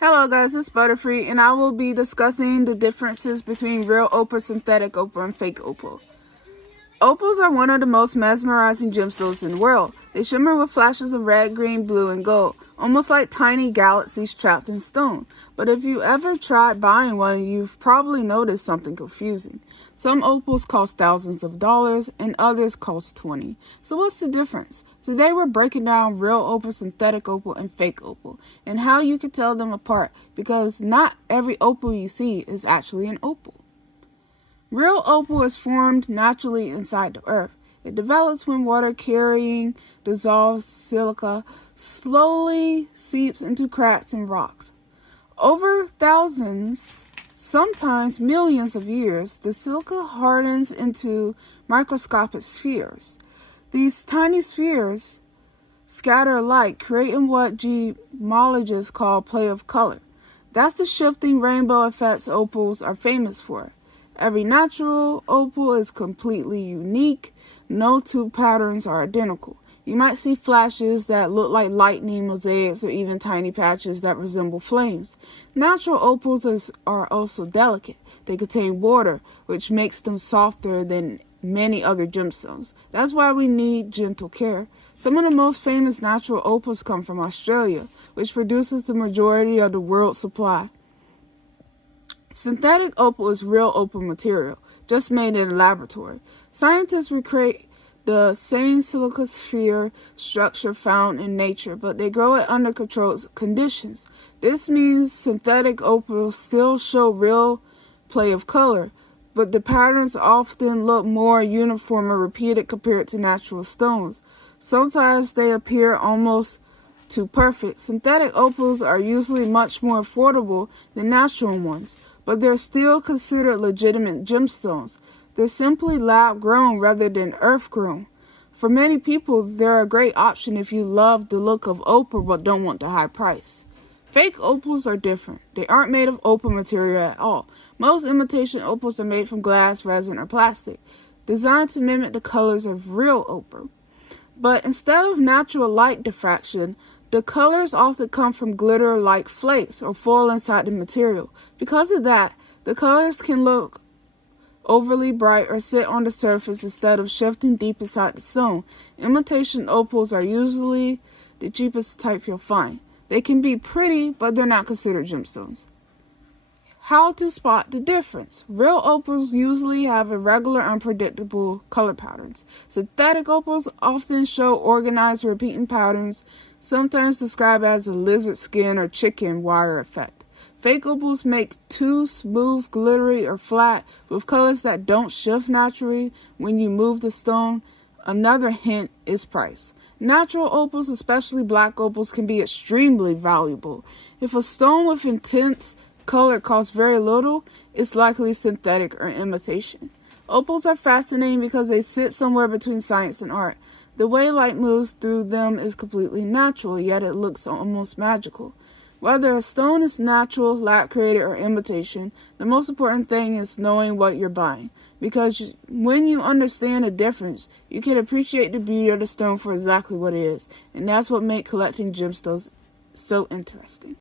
Hello guys, it's Butterfree and I will be discussing the differences between real opal, synthetic opal, and fake opal. Opals are one of the most mesmerizing gemstones in the world. They shimmer with flashes of red, green, blue, and gold, almost like tiny galaxies trapped in stone. But if you ever tried buying one, you've probably noticed something confusing. Some opals cost thousands of dollars and others cost $20. So what's the difference? Today we're breaking down real opal, synthetic opal, and fake opal, and how you can tell them apart, because not every opal you see is actually an opal. Real opal is formed naturally inside the earth. It develops when water carrying dissolved silica slowly seeps into cracks in rocks. Over thousands, sometimes millions of years, the silica hardens into microscopic spheres. These tiny spheres scatter alike, creating what gemologists call play of color. That's the shifting rainbow effects opals are famous for. Every natural opal is completely unique. No two patterns are identical. You might see flashes that look like lightning, mosaics, or even tiny patches that resemble flames. Natural opals are also delicate. They contain water, which makes them softer than many other gemstones. That's why we need gentle care. Some of the most famous natural opals come from Australia, which produces the majority of the world's supply. Synthetic opal is real opal material, just made in a laboratory. Scientists recreate the same silica sphere structure found in nature, but they grow it under controlled conditions. This means synthetic opals still show real play of color, but the patterns often look more uniform or repeated compared to natural stones. Sometimes they appear almost too perfect. Synthetic opals are usually much more affordable than natural ones, but they're still considered legitimate gemstones. They're simply lab-grown rather than earth-grown. For many people, they're a great option if you love the look of opal but don't want the high price. Fake opals are different. They aren't made of opal material at all. Most imitation opals are made from glass, resin, or plastic, designed to mimic the colors of real opal. But instead of natural light diffraction, the colors often come from glitter-like flakes or foil inside the material. Because of that, the colors can look overly bright or sit on the surface instead of shifting deep inside the stone. Imitation opals are usually the cheapest type you'll find. They can be pretty, but they're not considered gemstones. How to spot the difference. Real opals usually have irregular, unpredictable color patterns. Synthetic opals often show organized, repeating patterns, sometimes described as a lizard skin or chicken wire effect. Fake opals make too smooth, glittery, or flat, with colors that don't shift naturally when you move the stone. Another hint is price. Natural opals, especially black opals, can be extremely valuable. If a stone with intense color costs very little, it's likely synthetic or imitation. Opals are fascinating because they sit somewhere between science and art. The way light moves through them is completely natural, yet it looks almost magical. Whether a stone is natural, lab-created, or imitation, the most important thing is knowing what you're buying. Because when you understand the difference, you can appreciate the beauty of the stone for exactly what it is. And that's what makes collecting gemstones so interesting.